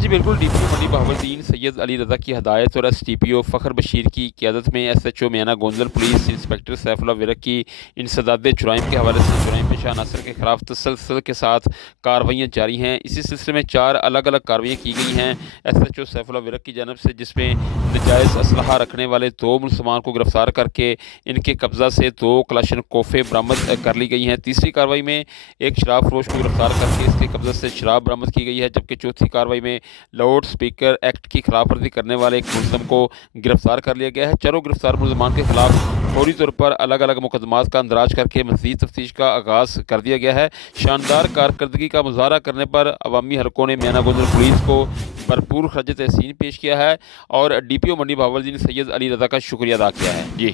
جی بالکل D P او منڈی بہاولدین سید علی رضا کی ہدایت اور ایس ٹی پی او فخر بشیر کی قیادت میں ایس ایچ او میانہ گونزل، police inspector Saif Ullah work کی انسداد جرائم کے حوالے سے جرائم پیشہ عناصر کے خلاف تسلسل کے ساتھ کارروائیاں جاری ہیں۔ اسی سلسلے میں 4 الگ الگ کارروائیاں کی گئی ہیں S H O Saif Ullah work کی جانب سے، جس میں نجائز اسلحہ رکھنے والے 2 ملزمان کو گرفتار کر کے ان کے قبضہ سے 2 کلاشن کوفیں برآمد کر لی گئی ہیں۔ تیسری کارروائی میں ایک شراب فروش کو گرفتار کر کے اس کے قبضے سے شراب برآمد کی گئی ہے، جبکہ چوتھی کارروائی میں لاؤڈ سپیکر ایکٹ کی خلاف ورزی کرنے والے ایک ملزم کو گرفتار کر لیا گیا ہے۔ چاروں گرفتار ملزمان کے خلاف فوری طور پر الگ الگ مقدمات کا اندراج کر کے مزید تفتیش کا آغاز کر دیا گیا ہے۔ شاندار کارکردگی کا مظاہرہ کرنے پر عوامی حلقوں نے میانہ گونزل پولیس کو بھرپور خراج تحسین پیش کیا ہے اور ڈی پی او منڈی بہاولدین سید علی رضا کا شکریہ ادا کیا ہے۔ جی